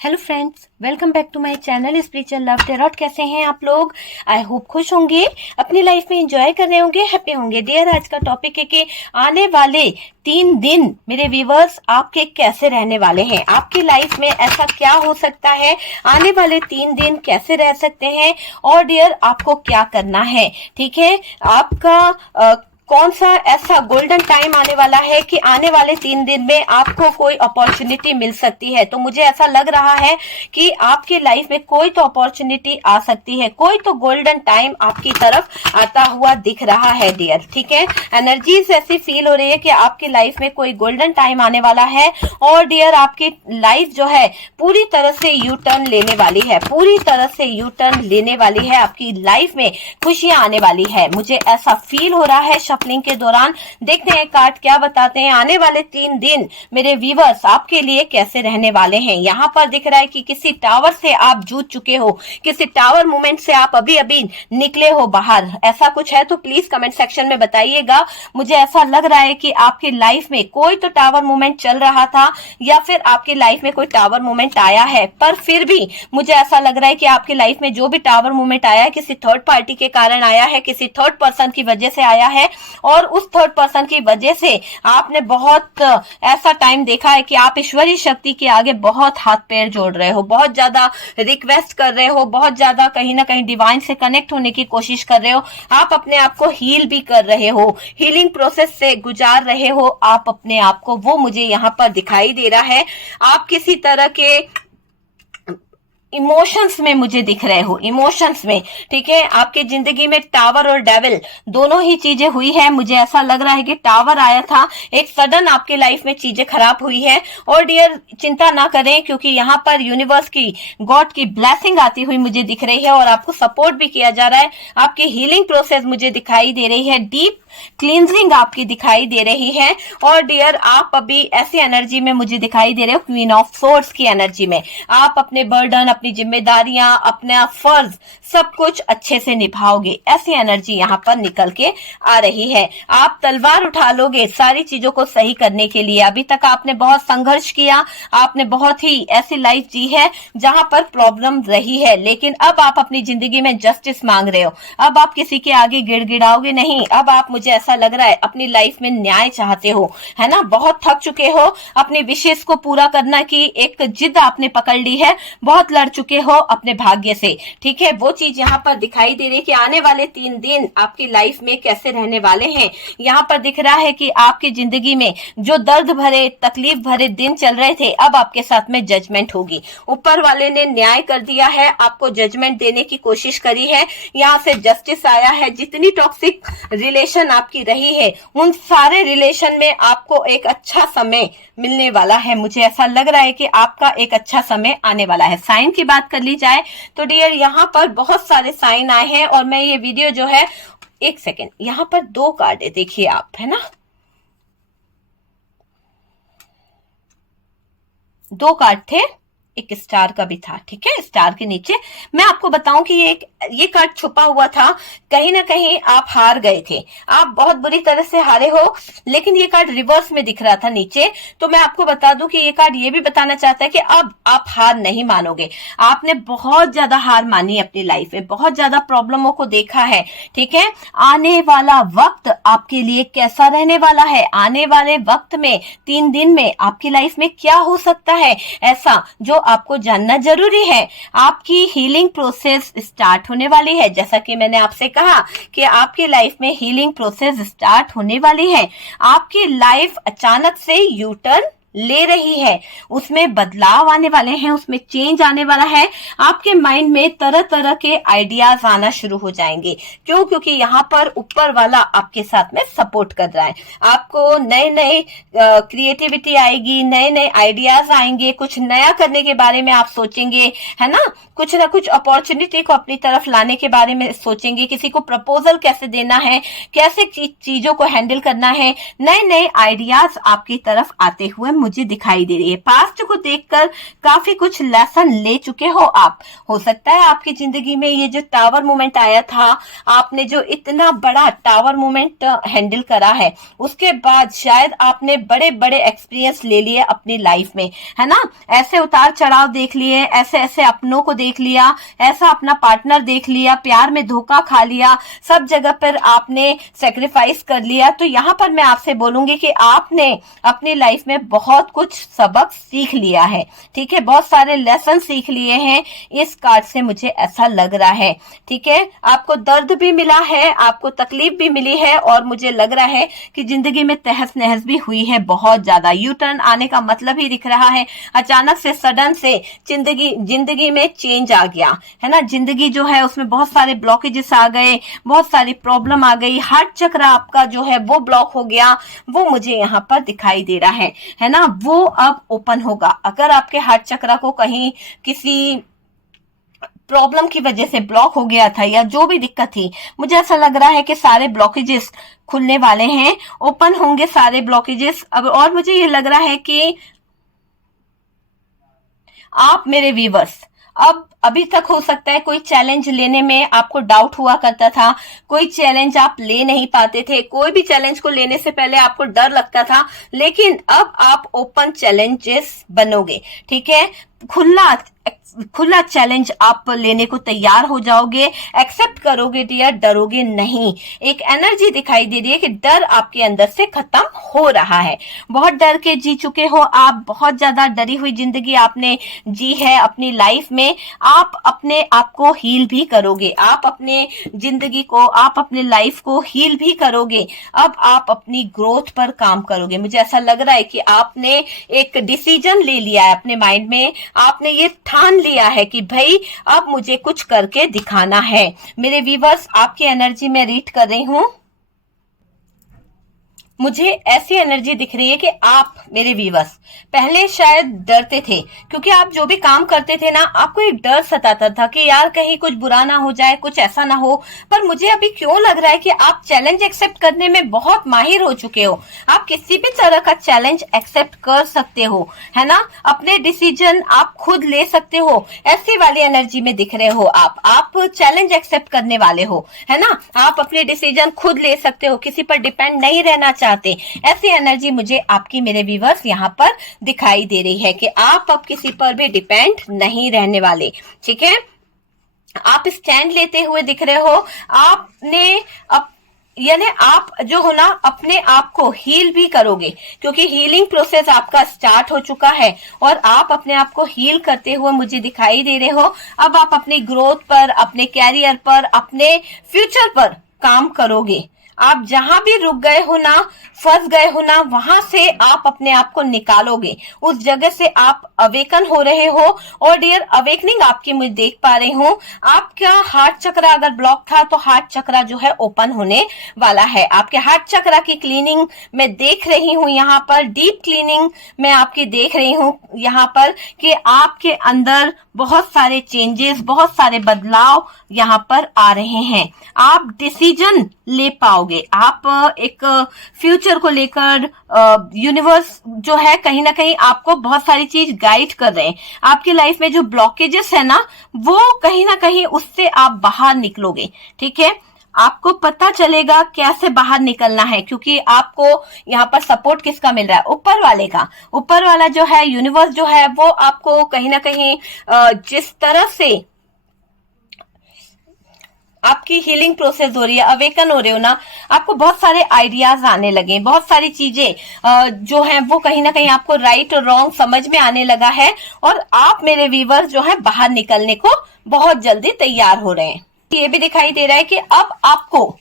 Hello friends, welcome back to my channel spiritual love tarot. कैसे हैं आप लोग? आई होप खुश होंगे, अपनी लाइफ में एंजॉय कर रहे होंगे, हैप्पी होंगे। डियर, आज का टॉपिक है कि आने वाले 3 दिन मेरे व्यूवर्स आपके कैसे रहने वाले हैं। आपकी लाइफ में ऐसा क्या हो सकता है, आने वाले 3 दिन कैसे रह सकते हैं और डियर आपको क्या करना है। ठीक है, आपका कौन सा ऐसा गोल्डन टाइम आने वाला है कि आने वाले 3 दिन में आपको कोई अपॉर्चुनिटी मिल सकती है। तो मुझे ऐसा लग रहा है कि आपकी लाइफ में कोई तो अपॉर्चुनिटी आ सकती है, कोई तो गोल्डन टाइम आपकी तरफ आता हुआ दिख रहा है डियर। ठीक है, एनर्जीज ऐसी फील हो रही है कि आपकी लाइफ में कोई गोल्डन टाइम आने वाला है और डियर आपकी लाइफ जो है पूरी तरह से यू टर्न लेने वाली है, पूरी तरह से यू टर्न लेने वाली है। आपकी लाइफ में खुशियां आने वाली है, मुझे ऐसा फील हो रहा है शफलिंग के दौरान। देखते हैं कार्ड क्या बताते हैं, आने वाले 3 दिन मेरे व्यूवर्स आपके लिए कैसे रहने वाले हैं। यहाँ पर दिख रहा है कि किसी टावर से आप जूझ चुके हो, किसी टावर मूवमेंट से आप अभी अभी निकले हो बाहर। ऐसा कुछ है तो प्लीज कमेंट सेक्शन में बताइएगा। मुझे ऐसा लग रहा है कि आपकी लाइफ में कोई तो टावर मूवमेंट चल रहा था या फिर आपकी लाइफ में कोई टावर मूवमेंट आया है, पर फिर भी मुझे ऐसा लग रहा है कि आपकी लाइफ में जो भी टावर मूवमेंट आया है किसी थर्ड पार्टी के कारण आया है, किसी थर्ड पर्सन की वजह से आया है और उस थर्ड पर्सन की वजह से आपने बहुत ऐसा टाइम देखा है कि आप ईश्वरीय शक्ति के आगे बहुत हाथ पैर जोड़ रहे हो, बहुत ज्यादा रिक्वेस्ट कर रहे हो, बहुत ज्यादा कहीं ना कहीं डिवाइन से कनेक्ट होने की कोशिश कर रहे हो। आप अपने आप को हील भी कर रहे हो, हीलिंग प्रोसेस से गुजार रहे हो आप अपने आप को, वो मुझे यहाँ पर दिखाई दे रहा है। आप किसी तरह के इमोशंस में मुझे दिख रहे हो, इमोशंस में। ठीक है, आपकी जिंदगी में टावर और डेविल दोनों ही चीजें हुई है। मुझे ऐसा लग रहा है कि टावर आया था, एक सडन आपकी लाइफ में चीजें खराब हुई है। और डियर चिंता ना करें क्योंकि यहाँ पर यूनिवर्स की, गॉड की ब्लेसिंग आती हुई मुझे दिख रही है और आपको सपोर्ट भी किया जा रहा है। आपकी हीलिंग प्रोसेस मुझे दिखाई दे रही है, डीप क्लींजिंग आपकी दिखाई दे रही है। और डियर आप अभी ऐसी एनर्जी में मुझे दिखाई दे रहे हो, क्वीन ऑफ सोर्ड्स की एनर्जी में। आप अपने बर्डन, अपनी जिम्मेदारियां, अपना फर्ज सब कुछ अच्छे से निभाओगे, ऐसी एनर्जी यहाँ पर निकल के आ रही है। आप तलवार उठा लोगे सारी चीजों को सही करने के लिए। अभी तक आपने बहुत संघर्ष किया, आपने बहुत ही ऐसी लाइफ जी है जहां पर प्रॉब्लम रही है, लेकिन अब आप अपनी जिंदगी में जस्टिस मांग रहे हो। अब आप किसी के आगे गिड़गिड़ाओगे नहीं, अब आप, मुझे ऐसा लग रहा है, अपनी लाइफ में न्याय चाहते हो, है ना। बहुत थक चुके हो, अपने विशेष को पूरा करना की एक जिद आपने पकड़ ली है, बहुत लड़ चुके हो अपने भाग्य से। ठीक है, वो चीज यहाँ पर दिखाई दे रही है कि आने वाले 3 दिन आपकी लाइफ में कैसे रहने वाले हैं। यहाँ पर दिख रहा है कि आपकी जिंदगी में जो दर्द भरे, तकलीफ भरे दिन चल रहे थे, अब आपके साथ में जजमेंट होगी। ऊपर वाले ने न्याय कर दिया है, आपको जजमेंट देने की कोशिश करी है, यहाँ से जस्टिस आया है। जितनी टॉक्सिक रिलेशन आपकी रही है उन सारे रिलेशन में आपको एक अच्छा समय मिलने वाला है। मुझे ऐसा लग रहा है कि आपका एक अच्छा समय आने वाला है। साइन की बात कर ली जाए तो डियर यहाँ पर बहुत सारे साइन आए हैं और मैं ये वीडियो जो है, एक सेकेंड, यहाँ पर 2 कार्ड है, देखिए आप, है ना, 2 कार्ड थे, एक स्टार का भी था। ठीक है, स्टार के नीचे मैं आपको बताऊं कि ये कार्ड छुपा हुआ था। कहीं ना कहीं आप हार गए थे, आप बहुत बुरी तरह से हारे हो, लेकिन ये कार्ड रिवर्स में दिख रहा था नीचे। तो मैं आपको बता दूं कि ये कार्ड ये भी बताना चाहता है कि अब आप हार नहीं मानोगे। आपने बहुत ज्यादा हार मानी अपनी लाइफ में, बहुत ज्यादा प्रॉब्लमों को देखा है। ठीक है, आने वाला वक्त आपके लिए कैसा रहने वाला है, आने वाले वक्त में 3 दिन में आपकी लाइफ में क्या हो सकता है ऐसा जो आपको जानना जरूरी है। आपकी हीलिंग प्रोसेस स्टार्ट होने वाली है, जैसा कि मैंने आपसे कहा कि आपकी लाइफ में हीलिंग प्रोसेस स्टार्ट होने वाली है। आपकी लाइफ अचानक से यू टर्न ले रही है, उसमें बदलाव आने वाले हैं, उसमें चेंज आने वाला है। आपके माइंड में तरह तरह के आइडियाज आना शुरू हो जाएंगे। क्यों? क्योंकि यहाँ पर ऊपर वाला आपके साथ में सपोर्ट कर रहा है। आपको नए नए क्रिएटिविटी आएगी, नए नए आइडियाज आएंगे, कुछ नया करने के बारे में आप सोचेंगे, है ना, कुछ ना कुछ अपॉर्चुनिटी को अपनी तरफ लाने के बारे में सोचेंगे, किसी को प्रपोजल कैसे देना है, कैसे चीजों को हैंडल करना है, नए नए आइडियाज आपकी तरफ आते हुए मुझे दिखाई दे रही है। पास्ट को देखकर काफी कुछ लेसन ले चुके हो आप। हो सकता है आपकी जिंदगी में ये जो टावर मोमेंट आया था, आपने जो इतना बड़ा टावर मोमेंट हैंडल करा है, उसके बाद शायद आपने बड़े बड़े एक्सपीरियंस ले लिए अपनी लाइफ में, है ना। ऐसे उतार चढ़ाव देख लिए, ऐसे ऐसे अपनों को देख लिया, ऐसा अपना पार्टनर देख लिया, प्यार में धोखा खा लिया, सब जगह पर आपने सेक्रीफाइस कर लिया। तो यहाँ पर मैं आपसे बोलूंगी कि आपने अपनी लाइफ में बहुत कुछ सबक सीख लिया है, ठीक है, बहुत सारे लेसन सीख लिए हैं इस कार्ड से, मुझे ऐसा लग रहा है, ठीक है। आपको दर्द भी मिला है, आपको तकलीफ भी मिली है, और मुझे लग रहा है कि जिंदगी में तहस नहस भी हुई है बहुत ज्यादा। यू टर्न आने का मतलब ही दिख रहा है, अचानक से सडन से जिंदगी में चेंज आ गया, है ना। जिंदगी जो है उसमें बहुत सारे ब्लॉकेजेस आ गए, बहुत सारी प्रॉब्लम आ गई, हार्ट चक्र आपका जो है वो ब्लॉक हो गया, वो मुझे यहाँ पर दिखाई दे रहा है ना। वो अब ओपन होगा। अगर आपके हार्ट चक्र को कहीं किसी प्रॉब्लम की वजह से ब्लॉक हो गया था या जो भी दिक्कत थी, मुझे ऐसा लग रहा है कि सारे ब्लॉकेजेस खुलने वाले हैं, ओपन होंगे सारे ब्लॉकेजेस अब। और मुझे ये लग रहा है कि आप मेरे व्यूवर्स, अब अभी तक हो सकता है कोई चैलेंज लेने में आपको डाउट हुआ करता था, कोई चैलेंज आप ले नहीं पाते थे, कोई भी चैलेंज को लेने से पहले आपको डर लगता था, लेकिन अब आप ओपन चैलेंजेस बनोगे, ठीक है। खुला चैलेंज आप लेने को तैयार हो जाओगे, एक्सेप्ट करोगे डियर, डरोगे नहीं। एक एनर्जी दिखाई दे रही है कि डर आपके अंदर से खत्म हो रहा है। बहुत डर के जी चुके हो आप, बहुत ज्यादा डरी हुई जिंदगी आपने जी है अपनी लाइफ में। आप अपने आप को हील भी करोगे, आप अपने जिंदगी को, आप अपने लाइफ को हील भी करोगे। अब आप अपनी ग्रोथ पर काम करोगे। मुझे ऐसा लग रहा है कि आपने एक डिसीजन ले लिया है अपने माइंड में, आपने ये ठान लिया है कि भाई अब मुझे कुछ करके दिखाना है। मेरे व्यूवर्स, आपकी एनर्जी में रीड कर रही हूं, मुझे ऐसी एनर्जी दिख रही है कि आप मेरे व्यूवर्स पहले शायद डरते थे, क्योंकि आप जो भी काम करते थे ना, आपको एक डर सताता था कि यार कहीं कुछ बुरा ना हो जाए, कुछ ऐसा ना हो। पर मुझे अभी क्यों लग रहा है कि आप चैलेंज एक्सेप्ट करने में बहुत माहिर हो चुके हो। आप किसी भी तरह का चैलेंज एक्सेप्ट कर सकते हो, है ना। अपने डिसीजन आप खुद ले सकते हो, ऐसी वाली एनर्जी में दिख रहे हो आप चैलेंज एक्सेप्ट करने वाले हो, है ना। आप अपने डिसीजन खुद ले सकते हो, किसी पर डिपेंड नहीं रहना चाहते। ऐसी एनर्जी मुझे आपकी मेरे व्यूवर्स यहाँ पर दिखाई दे रही है कि आप अब किसी पर भी डिपेंड नहीं रहने वाले, ठीक है। आप स्टैंड लेते हुए दिख रहे हो। आपने यानी आप जो हो ना, अपने आप को हील भी करोगे, क्योंकि हीलिंग प्रोसेस आपका स्टार्ट हो चुका है और आप अपने आप को हील करते हुए मुझे दिखाई दे रहे हो। अब आप अपनी ग्रोथ पर, अपने कैरियर पर, अपने फ्यूचर पर काम करोगे। आप जहां भी रुक गए हो ना, फंस गए हो ना, वहां से आप अपने आप को निकालोगे, उस जगह से आप अवेकन हो रहे हो। और डियर, अवेकनिंग आपकी मुझे देख पा रही हूँ। आपका हार्ट चक्र अगर ब्लॉक था तो हार्ट चक्र जो है ओपन होने वाला है। आपके हार्ट चक्र की क्लीनिंग मैं देख रही हूँ यहाँ पर, डीप क्लीनिंग मैं आपकी देख रही हूँ यहाँ पर, कि आपके अंदर बहुत सारे चेंजेस, बहुत सारे बदलाव यहाँ पर आ रहे हैं। आप डिसीजन ले पाओगे। आप एक फ्यूचर को लेकर, यूनिवर्स जो है कहीं ना कहीं आपको बहुत सारी चीज गाइड कर रहे हैं। आपकी लाइफ में जो ब्लॉकेजेस है ना, वो कहीं ना कहीं उससे आप बाहर निकलोगे, ठीक है। आपको पता चलेगा कैसे बाहर निकलना है, क्योंकि आपको यहाँ पर सपोर्ट किसका मिल रहा है, ऊपर वाले का। ऊपर वाला जो है, यूनिवर्स जो है, वो आपको कहीं ना कहीं जिस तरह से आपकी हीलिंग प्रोसेस हो रही है, अवेकन हो रहे हो ना, आपको बहुत सारे आइडियाज आने लगे, बहुत सारी चीजें जो है वो कहीं ना कहीं आपको राइट और रॉन्ग समझ में आने लगा है। और आप मेरे व्यूवर्स जो है बाहर निकलने को बहुत जल्दी तैयार हो रहे हैं। ये भी दिखाई दे रहा है कि अब आपको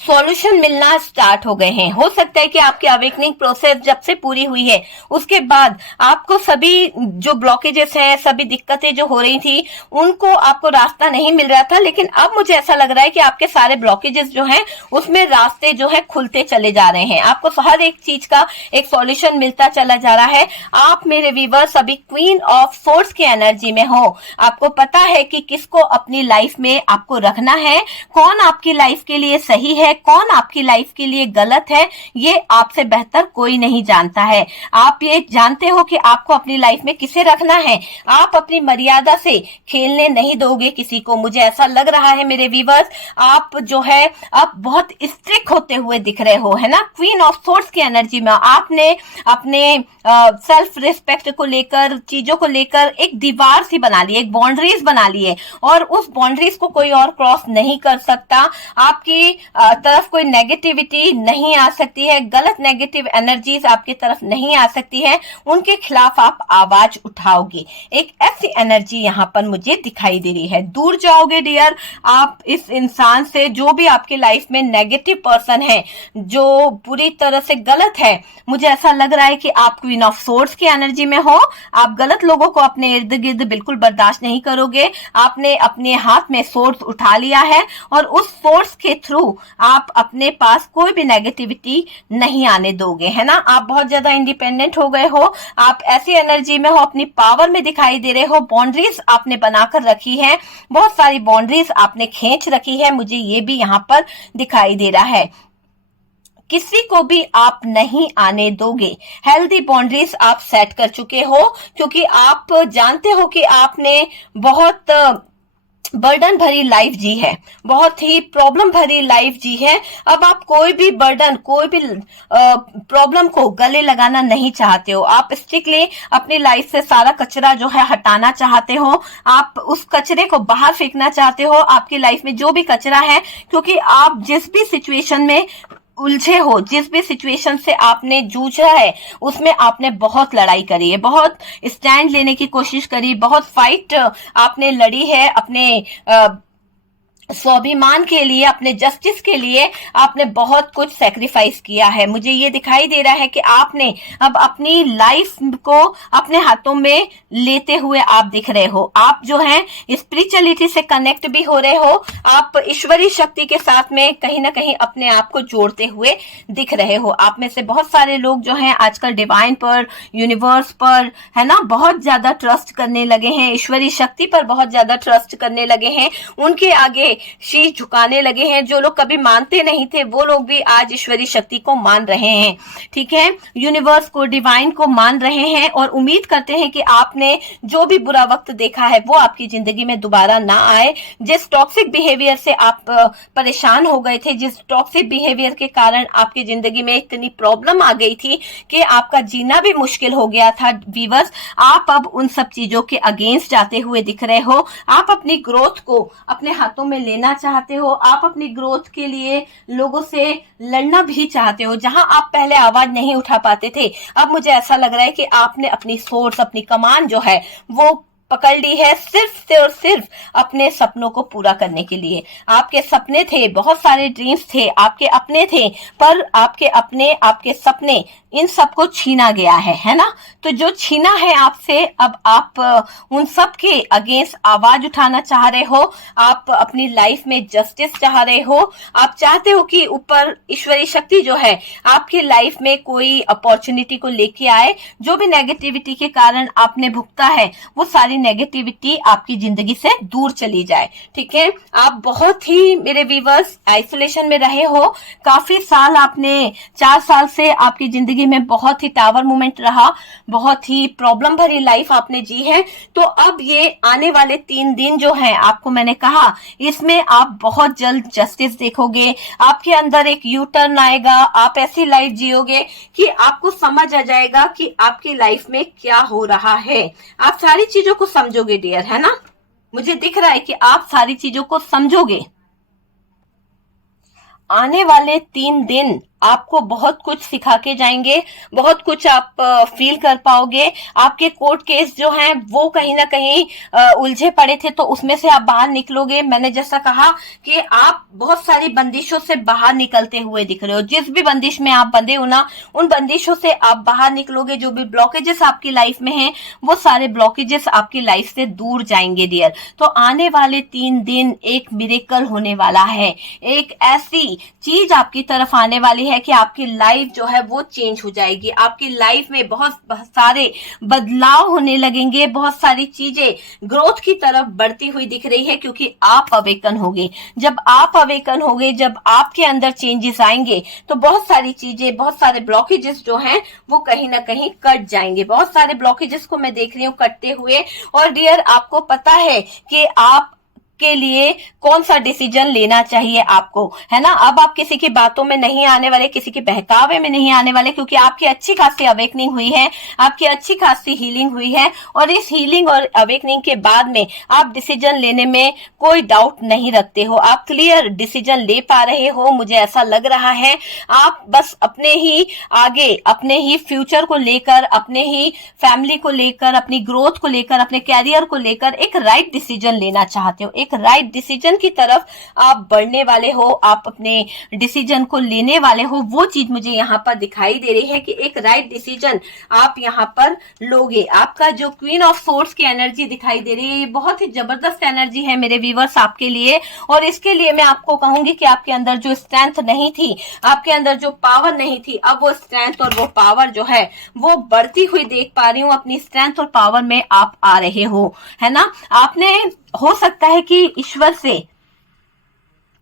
सॉल्यूशन मिलना स्टार्ट हो गए हैं। हो सकता है कि आपकी अवेकनिंग प्रोसेस जब से पूरी हुई है, उसके बाद आपको सभी जो ब्लॉकेजेस हैं, सभी दिक्कतें जो हो रही थी, उनको आपको रास्ता नहीं मिल रहा था, लेकिन अब मुझे ऐसा लग रहा है कि आपके सारे ब्लॉकेजेस जो हैं उसमें रास्ते जो है खुलते चले जा रहे हैं। आपको हर एक चीज का एक सॉल्यूशन मिलता चला जा रहा है। आप मेरे व्यूअर्स अभी क्वीन ऑफ सोर्ड्स की एनर्जी में हो। आपको पता है कि किसको अपनी लाइफ में आपको रखना है, कौन आपकी लाइफ के लिए सही है, कौन आपकी लाइफ के लिए गलत है, ये आपसे बेहतर कोई नहीं जानता है। आप ये जानते हो कि आपको अपनी लाइफ में किसे रखना है। आप अपनी मर्यादा से खेलने नहीं दोगे किसी को। मुझे ऐसा लग रहा है मेरे व्यूअर्स, आप जो है आप बहुत स्ट्रिक्ट होते हुए दिख रहे हो, है ना। क्वीन ऑफ सोर्ड्स की एनर्जी में आपने अपने सेल्फ रिस्पेक्ट को लेकर, चीजों को लेकर एक दीवार सी बना ली, एक बाउंड्रीज बना ली है, और उस बाउंड्रीज को कोई और क्रॉस नहीं कर सकता। आपकी तरफ कोई नेगेटिविटी नहीं आ सकती है, गलत नेगेटिव एनर्जीज आपकी तरफ नहीं आ सकती है, उनके खिलाफ आप आवाज उठाओगे। एक ऐसी एनर्जी यहाँ पर मुझे दिखाई दे रही है। दूर जाओगे डियर आप इस इंसान से, जो भी आपकी लाइफ में नेगेटिव पर्सन है, जो पूरी तरह से गलत है। मुझे ऐसा लग रहा है कि आप क्वीन ऑफ सोर्ड्स की एनर्जी में हो। आप गलत लोगों को अपने इर्द गिर्द बिल्कुल बर्दाश्त नहीं करोगे। आपने अपने हाथ में सोर्ड्स उठा लिया है और उस सोर्स के थ्रू आप अपने पास कोई भी नेगेटिविटी नहीं आने दोगे, है ना। आप बहुत ज्यादा इंडिपेंडेंट हो गए हो। आप ऐसी एनर्जी में हो, अपनी पावर में दिखाई दे रहे हो। बाउंड्रीज आपने बनाकर रखी है, बहुत सारी बाउंड्रीज आपने खींच रखी है, मुझे ये भी यहाँ पर दिखाई दे रहा है। किसी को भी आप नहीं आने दोगे। हेल्दी बाउंड्रीज आप सेट कर चुके हो, क्योंकि आप जानते हो कि आपने बहुत बर्डन भरी लाइफ जी है, बहुत ही प्रॉब्लम भरी लाइफ जी है। अब आप कोई भी बर्डन, कोई भी प्रॉब्लम को गले लगाना नहीं चाहते हो। आप स्ट्रिक्टली अपनी लाइफ से सारा कचरा जो है हटाना चाहते हो। आप उस कचरे को बाहर फेंकना चाहते हो, आपकी लाइफ में जो भी कचरा है, क्योंकि आप जिस भी सिचुएशन में उलझे हो, जिस भी सिचुएशन से आपने जूझा है, उसमें आपने बहुत लड़ाई करी है, बहुत स्टैंड लेने की कोशिश करी, बहुत फाइट आपने लड़ी है अपने स्वाभिमान के लिए, अपने जस्टिस के लिए आपने बहुत कुछ सेक्रीफाइस किया है। मुझे ये दिखाई दे रहा है कि आपने अब अपनी लाइफ को अपने हाथों में लेते हुए आप दिख रहे हो। आप जो हैं स्पिरिचुअलिटी से कनेक्ट भी हो रहे हो। आप ईश्वरीय शक्ति के साथ में कहीं ना कहीं अपने आप को जोड़ते हुए दिख रहे हो। आप में से बहुत सारे लोग जो हैं आजकल डिवाइन पर, यूनिवर्स पर, है ना, बहुत ज्यादा ट्रस्ट करने लगे हैं। ईश्वरीय शक्ति पर बहुत ज्यादा ट्रस्ट करने लगे हैं। उनके आगे शीश झुकाने लगे हैं। जो लोग कभी मानते नहीं थे, वो लोग भी आज ईश्वरीय शक्ति को मान रहे हैं। ठीक है, यूनिवर्स को, डिवाइन को मान रहे हैं, और उम्मीद करते हैं कि आपने जो भी बुरा वक्त देखा है वो आपकी जिंदगी में दोबारा ना आए। जिस टॉक्सिक बिहेवियर से आप परेशान हो गए थे, जिस टॉक्सिक बिहेवियर के कारण आपकी जिंदगी में इतनी प्रॉब्लम आ गई थी कि आपका जीना भी मुश्किल हो गया था व्यूअर्स, आप अब उन सब चीजों के अगेंस्ट जाते हुए दिख रहे हो। आप अपनी ग्रोथ को अपने हाथों में लेना चाहते हो। आप अपनी ग्रोथ के लिए लोगों से लड़ना भी चाहते हो। जहां आप पहले आवाज नहीं उठा पाते थे, अब मुझे ऐसा लग रहा है कि आपने अपनी सोर्स, अपनी कमान जो है वो पकड़ ली है, सिर्फ और सिर्फ अपने सपनों को पूरा करने के लिए। आपके सपने थे, बहुत सारे ड्रीम्स थे, आपके अपने थे, पर आपके अपने, आपके सपने, इन सबको छीना गया है ना। तो जो छीना है आपसे, अब आप उन सब के अगेंस्ट आवाज उठाना चाह रहे हो। आप अपनी लाइफ में जस्टिस चाह रहे हो। आप चाहते हो कि ऊपर ईश्वरीय शक्ति जो है आपकी लाइफ में कोई अपॉर्चुनिटी को लेके आए। जो भी नेगेटिविटी के कारण आपने भुगता है, वो सारी नेगेटिविटी आपकी जिंदगी से दूर चली जाए। ठीक है, आप बहुत ही मेरे व्यूअर्स आइसोलेशन में रहे हो। काफी साल आपने, 4 साल से आपकी जिंदगी में बहुत ही टावर मोमेंट रहा, बहुत ही प्रॉब्लम भरी लाइफ आपने जी है। तो अब ये आने वाले 3 दिन जो हैं, आपको मैंने कहा, इसमें आप बहुत जल्द जस्टिस देखोगे। आपके अंदर एक यू टर्न आएगा। आप ऐसी लाइफ जियोगे कि आपको समझ आ जाएगा कि आपकी लाइफ में क्या हो रहा है। आप सारी चीजों को समझोगे डियर, है ना। मुझे दिख रहा है कि आप सारी चीजों को समझोगे। आने वाले 3 दिन आपको बहुत कुछ सिखा के जाएंगे, बहुत कुछ आप फील कर पाओगे। आपके कोर्ट केस जो हैं वो कहीं ना कहीं उलझे पड़े थे, तो उसमें से आप बाहर निकलोगे। मैंने जैसा कहा कि आप बहुत सारी बंदिशों से बाहर निकलते हुए दिख रहे हो। जिस भी बंदिश में आप बंधे हो ना, उन बंदिशों से आप बाहर निकलोगे। जो भी ब्लॉकेजेस आपकी लाइफ में हैं, वो सारे ब्लॉकेजेस आपकी लाइफ से दूर जाएंगे डियर। तो आने वाले 3 दिन एक मिरेकल होने वाला है। एक ऐसी चीज आपकी तरफ आने वाली है है कि आपकी लाइफ जो है वो चेंज हो जाएगी। आपकी लाइफ में बहुत सारे बदलाव होने लगेंगे, बहुत सारी चीजें ग्रोथ की तरफ बढ़ती हुई दिख रही है, क्योंकि आप अवेकन होगे। जब आप अवेकन होगे, जब आपके अंदर चेंजेस आएंगे, तो बहुत सारी चीजें, बहुत सारे ब्लॉकेजेस जो हैं वो कहीं ना कहीं कट जाएंगे। बहुत सारे ब्लॉकेजेस को मैं देख रही हूँ कटते हुए। और डियर, आपको पता है कि आप के लिए कौन सा डिसीजन लेना चाहिए आपको, है ना। अब आप किसी की बातों में नहीं आने वाले, किसी के बहकावे में नहीं आने वाले, क्योंकि आपकी अच्छी खासी अवेकनिंग हुई है, आपकी अच्छी खासी हीलिंग हुई है। और इस हीलिंग और अवेकनिंग के बाद में आप डिसीजन लेने में कोई डाउट नहीं रखते हो, आप क्लियर डिसीजन ले पा रहे हो, मुझे ऐसा लग रहा है। आप बस अपने ही आगे, अपने ही फ्यूचर को लेकर, अपने ही फैमिली को लेकर, अपनी ग्रोथ को लेकर, अपने कैरियर को लेकर एक राइट डिसीजन लेना चाहते हो, एक राइट डिसीजन की तरफ आप बढ़ने वाले हो, आप अपने डिसीजन को लेने वाले हो। वो चीज मुझे यहाँ पर दिखाई दे रही है कि एक राइट डिसीजन आप यहाँ पर लोगे। आपका जो क्वीन ऑफ सोर्ड्स की एनर्जी दिखाई दे रही है, ये बहुत ही जबरदस्त एनर्जी है मेरे व्यूवर्स आपके लिए। और इसके लिए मैं आपको कहूंगी कि आपके अंदर जो स्ट्रेंथ नहीं थी, आपके अंदर जो पावर नहीं थी, अब वो स्ट्रेंथ और वो पावर जो है वो बढ़ती हुई देख पा रही हूँ। अपनी स्ट्रेंथ और पावर में आप आ रहे हो, है ना। आपने हो सकता है कि ईश्वर से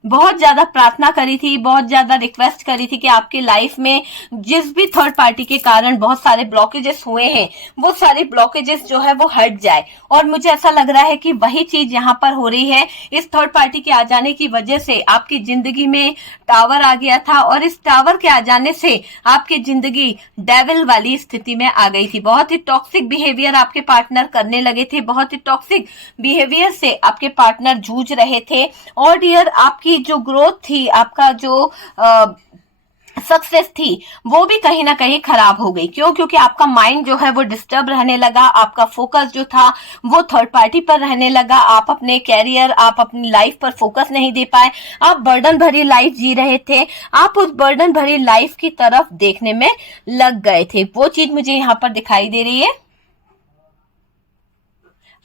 बहुत ज्यादा प्रार्थना करी थी, बहुत ज्यादा रिक्वेस्ट करी थी कि आपकी लाइफ में जिस भी थर्ड पार्टी के कारण बहुत सारे ब्लॉकेजेस हुए हैं, वो सारे ब्लॉकेजेस जो है वो हट जाए। और मुझे ऐसा लग रहा है कि वही चीज यहाँ पर हो रही है। इस थर्ड पार्टी के आ जाने की वजह से आपकी जिंदगी में टावर आ गया था, और इस टावर के आ जाने से आपकी जिंदगी डेविल वाली स्थिति में आ गई थी। बहुत ही टॉक्सिक बिहेवियर आपके पार्टनर करने लगे थे, बहुत ही टॉक्सिक बिहेवियर से आपके पार्टनर जूझ रहे थे। और डियर, आपकी जो ग्रोथ थी, आपका जो सक्सेस थी, वो भी कहीं ना कहीं खराब हो गई। क्यों? क्योंकि आपका माइंड जो है वो डिस्टर्ब रहने लगा, आपका फोकस जो था वो थर्ड पार्टी पर रहने लगा, आप अपने कैरियर, आप अपनी लाइफ पर फोकस नहीं दे पाए, आप बर्डन भरी लाइफ जी रहे थे, आप उस बर्डन भरी लाइफ की तरफ देखने में लग गए थे। वो चीज मुझे यहाँ पर दिखाई दे रही है।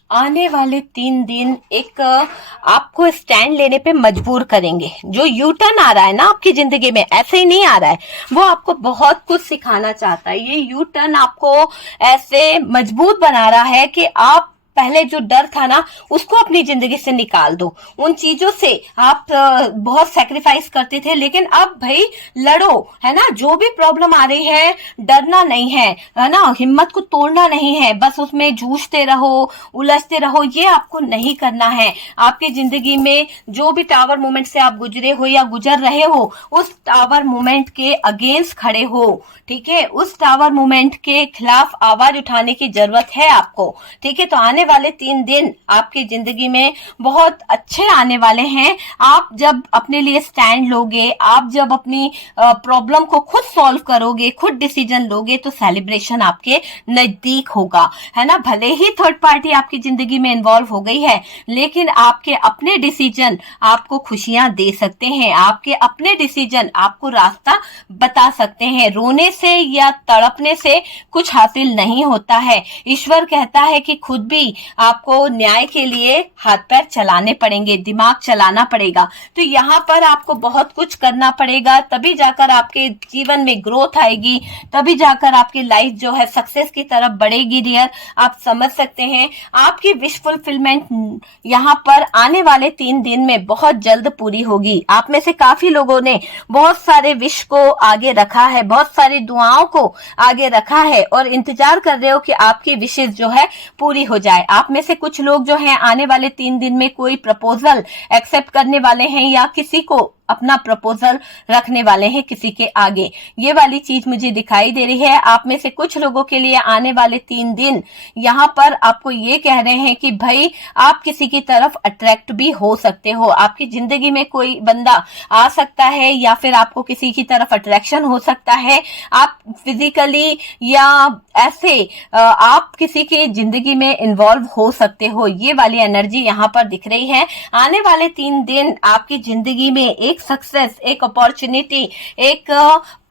आने वाले 3 दिन एक आपको स्टैंड लेने पे मजबूर करेंगे। जो यू टर्न आ रहा है ना आपकी जिंदगी में, ऐसे ही नहीं आ रहा है, वो आपको बहुत कुछ सिखाना चाहता है। ये यू टर्न आपको ऐसे मजबूत बना रहा है कि आप पहले जो डर था ना उसको अपनी जिंदगी से निकाल दो। उन चीजों से आप बहुत सैक्रिफाइस करते थे, लेकिन अब भाई लड़ो, है ना। जो भी प्रॉब्लम आ रही है, डरना नहीं है ना, हिम्मत को तोड़ना नहीं है, बस उसमें जूझते रहो, उलझते रहो, ये आपको नहीं करना है। आपकी जिंदगी में जो भी टावर मोमेंट से आप गुजरे हो या गुजर रहे हो, उस टावर मोमेंट के अगेंस्ट खड़े हो, ठीक है। उस टावर मोमेंट के खिलाफ आवाज उठाने की जरूरत है आपको, ठीक है। तो आने वाले 3 दिन आपकी जिंदगी में बहुत अच्छे आने वाले हैं। आप जब अपने लिए स्टैंड लोगे, आप जब अपनी प्रॉब्लम को खुद सॉल्व करोगे, खुद डिसीजन लोगे, तो सेलिब्रेशन आपके नजदीक होगा, है ना। भले ही थर्ड पार्टी आपकी जिंदगी में इन्वॉल्व हो गई है, लेकिन आपके अपने डिसीजन आपको खुशियां दे सकते हैं, आपके अपने डिसीजन आपको रास्ता बता सकते हैं। रोने से या तड़पने से कुछ हासिल नहीं होता है। ईश्वर कहता है कि खुद भी आपको न्याय के लिए हाथ पैर चलाने पड़ेंगे, दिमाग चलाना पड़ेगा। तो यहाँ पर आपको बहुत कुछ करना पड़ेगा, तभी जाकर आपके जीवन में ग्रोथ आएगी, तभी जाकर आपकी लाइफ जो है सक्सेस की तरफ बढ़ेगी। डियर, आप समझ सकते हैं आपकी विश फुलफिलमेंट यहाँ पर आने वाले 3 दिन में बहुत जल्द पूरी होगी। आप में से काफी लोगों ने बहुत सारे विश को आगे रखा है, बहुत सारी दुआओं को आगे रखा है, और इंतजार कर रहे हो कि आपकी विशेष जो है पूरी हो जाए। आप में से कुछ लोग जो हैं आने वाले 3 दिन में कोई प्रपोजल एक्सेप्ट करने वाले हैं, या किसी को अपना प्रपोजल रखने वाले हैं किसी के आगे। ये वाली चीज मुझे दिखाई दे रही है। आप में से कुछ लोगों के लिए आने वाले 3 दिन यहाँ पर आपको ये कह रहे हैं कि भाई आप किसी की तरफ अट्रैक्ट भी हो सकते हो। आपकी जिंदगी में कोई बंदा आ सकता है, या फिर आपको किसी की तरफ अट्रैक्शन हो सकता है। आप फिजिकली या ऐसे आप किसी की जिंदगी में इन्वॉल्व हो सकते हो। ये वाली एनर्जी यहाँ पर दिख रही है। आने वाले 3 दिन आपकी जिंदगी में एक सक्सेस, एक अपॉर्चुनिटी, एक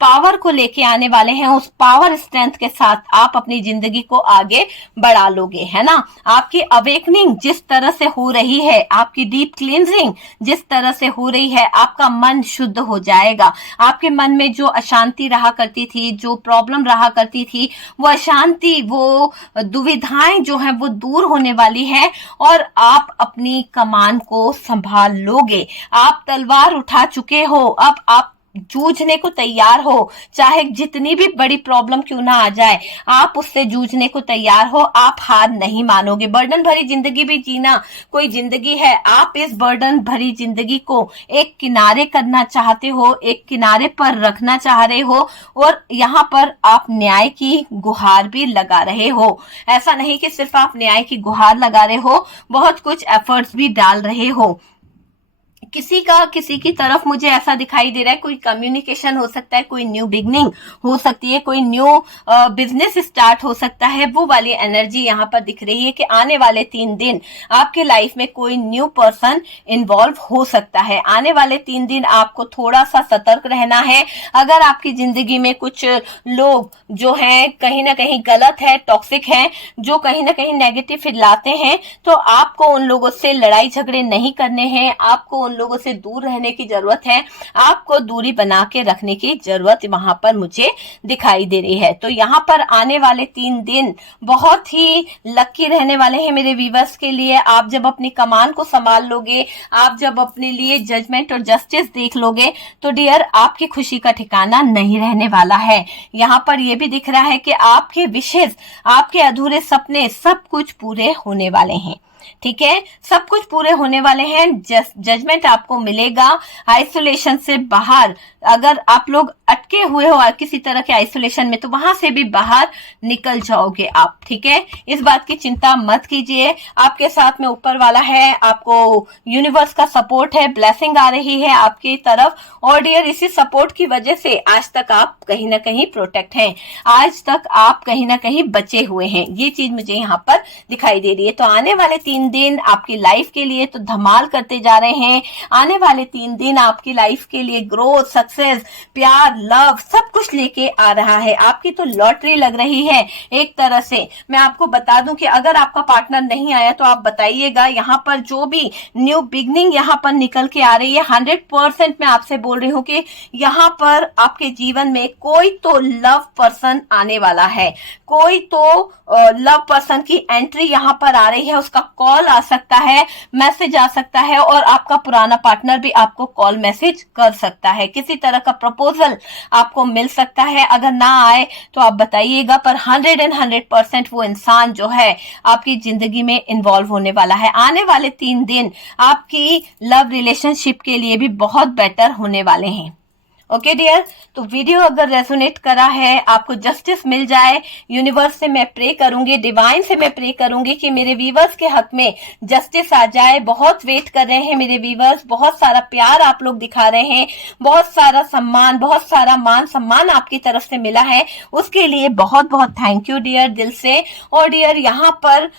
पावर को लेके आने वाले हैं, उस पावर स्ट्रेंथ के साथ आप अपनी जिंदगी को आगे बढ़ा लोगे, है ना। आपकी अवेकनिंग जिस तरह से हो रही है, आपकी डीप क्लींजिंग जिस तरह से हो रही है, आपका मन शुद्ध हो जाएगा। आपके मन में जो अशांति रहा करती थी, जो प्रॉब्लम रहा करती थी, वो अशांति, वो दुविधाएं जो है वो दूर होने वाली है और आप अपनी कमान को संभाल लोगे। आप तलवार उठा चुके हो, अब आप जूझने को तैयार हो, चाहे जितनी भी बड़ी प्रॉब्लम क्यों ना आ जाए, आप उससे जूझने को तैयार हो। आप हार नहीं मानोगे। बर्डन भरी जिंदगी भी जीना कोई जिंदगी है। आप इस बर्डन भरी जिंदगी को एक किनारे करना चाहते हो, एक किनारे पर रखना चाह रहे हो और यहाँ पर आप न्याय की गुहार भी लगा रहे हो। ऐसा नहीं कि सिर्फ आप न्याय की गुहार लगा रहे हो, बहुत कुछ एफर्ट्स भी डाल रहे हो। किसी की तरफ मुझे ऐसा दिखाई दे रहा है, कोई कम्युनिकेशन हो सकता है, कोई न्यू बिगनिंग हो सकती है, कोई न्यू बिजनेस स्टार्ट हो सकता है। वो वाली एनर्जी यहाँ पर दिख रही है कि आने वाले 3 दिन आपके लाइफ में कोई न्यू पर्सन इन्वॉल्व हो सकता है। आने वाले 3 दिन आपको थोड़ा सा सतर्क रहना है। अगर आपकी जिंदगी में कुछ लोग जो हैं कहीं ना कहीं गलत है, टॉक्सिक है, जो कहीं ना कहीं नेगेटिव फैलाते हैं, तो आपको उन लोगों से लड़ाई झगड़े नहीं करने हैं। आपको उन लोगों से दूर रहने की जरूरत है। आपको दूरी बना के रखने की जरूरत वहां पर मुझे दिखाई दे रही है। तो यहाँ पर आने वाले 3 दिन बहुत ही लकी रहने वाले हैं मेरे व्यूअर्स के लिए। आप जब अपनी कमान को संभाल लोगे, आप जब अपने लिए जजमेंट और जस्टिस देख लोगे, तो डियर आपकी खुशी का ठिकाना नहीं रहने वाला है। यहाँ पर यह भी दिख रहा है कि आपके विशेष, आपके अधूरे सपने सब कुछ पूरे होने वाले हैं। ठीक है, सब कुछ पूरे होने वाले हैं। जजमेंट आपको मिलेगा। आइसोलेशन से बाहर, अगर आप लोग अटके हुए हो किसी तरह के आइसोलेशन में, तो वहां से भी बाहर निकल जाओगे आप। ठीक है, इस बात की चिंता मत कीजिए। आपके साथ में ऊपर वाला है, आपको यूनिवर्स का सपोर्ट है, ब्लेसिंग आ रही है आपकी तरफ। और डियर इसी सपोर्ट की वजह से आज तक आप कहीं ना कहीं प्रोटेक्ट हैं, आज तक आप कहीं ना कहीं बचे हुए हैं। ये चीज मुझे यहाँ पर दिखाई दे रही है। तो आने वाले 3 दिन आपकी लाइफ के लिए तो धमाल करते जा रहे हैं। आने वाले 3 दिन आपकी लाइफ के लिए ग्रोथ, सक्सेस, प्यार, लव सब कुछ लेके आ रहा है। आपकी तो लॉटरी लग रही है एक तरह से। मैं आपको बता दूं कि अगर आपका पार्टनर नहीं आया तो आप बताइएगा। यहाँ पर जो भी न्यू बिगनिंग यहाँ पर निकल के आ रही है, 100% मैं आपसे बोल रही हूँ कि यहाँ पर आपके जीवन में कोई तो लव पर्सन आने वाला है। कोई तो लव पर्सन की एंट्री यहाँ पर आ रही है। उसका कॉल आ सकता है, मैसेज आ सकता है और आपका पुराना पार्टनर भी आपको कॉल मैसेज कर सकता है। किसी तरह का प्रपोजल आपको मिल सकता है। अगर ना आए तो आप बताइएगा, पर 100% वो इंसान जो है आपकी जिंदगी में इन्वॉल्व होने वाला है। आने वाले 3 दिन आपकी लव रिलेशनशिप के लिए भी बहुत बेटर होने वाले हैं। ओके डियर, तो वीडियो अगर रेजोनेट करा है, आपको जस्टिस मिल जाए, यूनिवर्स से मैं प्रे करूंगी, डिवाइन से मैं प्रे करूंगी कि मेरे व्यूवर्स के हक में जस्टिस आ जाए। बहुत वेट कर रहे हैं मेरे व्यूवर्स, बहुत सारा प्यार आप लोग दिखा रहे हैं, बहुत सारा सम्मान, बहुत सारा मान सम्मान आपकी तरफ से मिला है, उसके लिए बहुत बहुत थैंक यू डियर, दिल से। और डियर यहाँ पर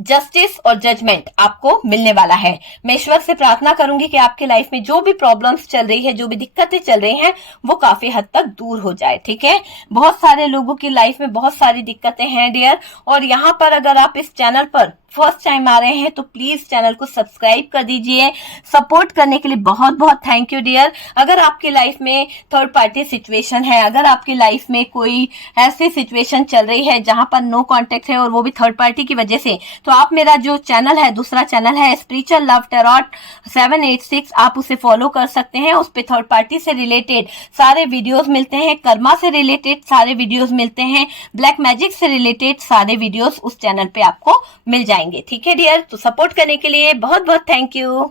जस्टिस और जजमेंट आपको मिलने वाला है। मैं ईश्वर से प्रार्थना करूंगी कि आपके लाइफ में जो भी प्रॉब्लम्स चल रही है, जो भी दिक्कतें चल रही हैं, वो काफी हद तक दूर हो जाए। ठीक है, बहुत सारे लोगों की लाइफ में बहुत सारी दिक्कतें हैं डियर। और यहाँ पर अगर आप इस चैनल पर फर्स्ट टाइम आ रहे हैं तो प्लीज चैनल को सब्सक्राइब कर दीजिए। सपोर्ट करने के लिए बहुत बहुत थैंक यू डियर। अगर आपकी लाइफ में थर्ड पार्टी सिचुएशन है, अगर आपकी लाइफ में कोई ऐसी सिचुएशन चल रही है जहां पर नो कांटेक्ट है और वो भी थर्ड पार्टी की वजह से, तो आप मेरा जो चैनल है, दूसरा चैनल है स्पिरिचुअल लव टैरोट 786, आप उसे फॉलो कर सकते हैं। उस पे थर्ड पार्टी से रिलेटेड सारे वीडियोस मिलते हैं, कर्मा से रिलेटेड सारे वीडियोस मिलते हैं, ब्लैक मैजिक से रिलेटेड सारे वीडियोस उस चैनल पे आपको मिल जाएंगे। ठीक है डियर, तो सपोर्ट करने के लिए बहुत बहुत थैंक यू।